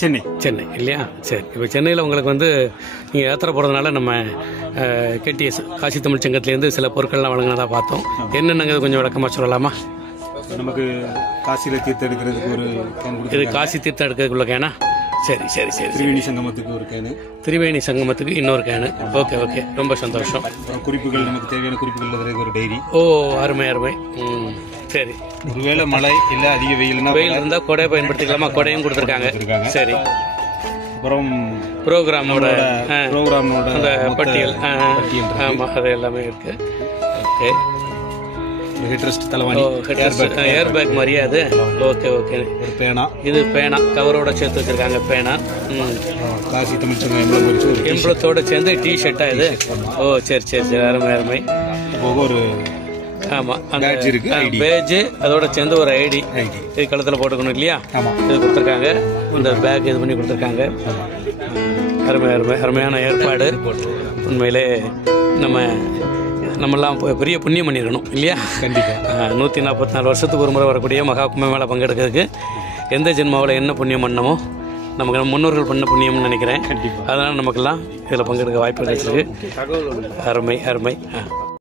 சென்னை சென்னை இல்லையா? சரி. இப்போ சென்னையில் உங்களுக்கு வந்து நீங்கள் யாத்திரை போகிறதுனால நம்ம கேடிஎஸ் காசி தமிழ் சங்கத்திலேருந்து சில பொருட்கள்லாம் வழங்கினதாக பார்த்தோம். என்னென்னங்க கொஞ்சம் விளக்கமாக சொல்லலாமா? நமக்கு காசியில் தீர்த்தம் எடுக்கிறதுக்கு ஒரு கேன் இது காசி தீர்த்தம் எடுக்கிறதுக்குள்ள கேனா? சரி சரி சரி. திரிவேணி சங்கமத்துக்கு ஒரு கேனு, திரிவேணி சங்கமத்துக்கு இன்னொரு கேனு. ஓகே ஓகே, ரொம்ப சந்தோஷம். குறிப்புகள், நமக்கு தேவையான குறிப்புகள் எழுதுறதுக்கு ஒரு டைரி. ஓ, அருமை அருமை. சரி. ஒருவேளை மழை இல்லை அதிக வெயில் இருந்தால் கொடையை பயன்படுத்திக்கலாமா? கொடையும் கொடுத்துருக்காங்க. சரி. அப்புறம் ப்ரோக்ராமோட அந்த பட்டியல். ஆமாம், அது எல்லாமே இருக்கு. ஓகே. ஏர் பேக் மாதிரியா அது? Okay okay. ஒரு பேனா, இது பேனா கவரோட சேர்த்து வச்சிருக்காங்க. பேனா காசி தமிழ் சங்கம் எம்பளத்தோட சேர்ந்து டி ஷர்ட்டா இது? ஓ சரி சரி சரி, அருமை அருமை. ஒரு ஆமாம், அந்த பேஜ் அதோட சேர்ந்து ஒரு ஐடி இது கழுத்தில் போட்டுக்கணும் இல்லையா? இது கொடுத்துருக்காங்க. இந்த பேக் இது பண்ணி கொடுத்துருக்காங்க. அருமை அருமை, அருமையான ஏற்பாடு. உண்மையிலே நம்மெல்லாம் பெரிய புண்ணியம் பண்ணிடணும் இல்லையா? கண்டிப்பாக. 144 வருஷத்துக்கு ஒரு முறை வரக்கூடிய மகா கும்பமேளா பங்கெடுக்கிறதுக்கு எந்த ஜென்மாவில் என்ன புண்ணியம் பண்ணமோ நமக்கு நம்ம முன்னோர்கள் பண்ண புண்ணியம்னு நினைக்கிறேன். அதனால் நமக்கெல்லாம் இதில் பங்கெடுக்க வாய்ப்பு கிடைச்சிருக்கு. அருமை அருமை.